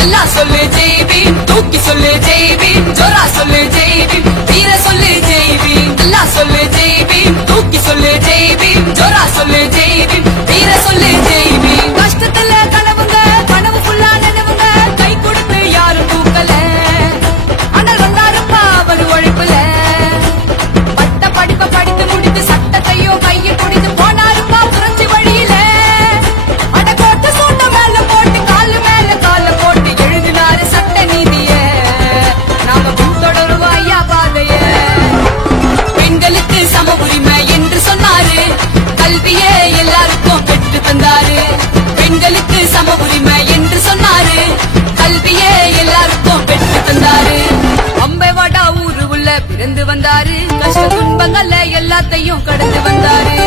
நல்லா சொல்லு ஜெய் பீம், தூக்கி சொல்லு ஜெய் பீம், ஜோரா சொல்லு ஜெய் பீம், வீர சொல்லு ஜெய் பீம். நல்லா சொல்லு ஜெய் பீம், தூக்கி சொல்லு ஜெய் பீம், ஜோரா சொல்லு ஜெய் பீம், வீர சொல்லு ஜெய் பீம். கஷ்டத்துல கனவுங்க கனவு ஃபுல்லா நினைவுங்க, கை கொடுத்து யாரும் தூக்கல. அண்ணல் வந்தாருப்பா அவர் உழைப்புல, பட்ட படிப்பை படித்து முடித்து சட்டத்தையும் கையை குடித்து போனாருப்பா புரட்சி வழியில. அடக்கோட்ட சூட்ட மேல போட்டு காலு மேல கால போட்டு எழுதினாரு சட்ட நீதிய. நாம பின்தொடருவோம் ஐயா பாதைய. பெண்களுக்கு சம உரிமை என்று சொன்னாரு, கல்வியே எல்லாருக்கும் பெற்று தந்தாரு. பெண்களுக்கு சம உரிமை என்று சொன்னாரு, கல்வியே எல்லாருக்கும் பெற்று தந்தாரு. அம்பேவாடா ஊரு உள்ள பிறந்து வந்தாரு, கஷ்ட துன்பங்கள்ல எல்லாத்தையும் கடந்து வந்தாரு.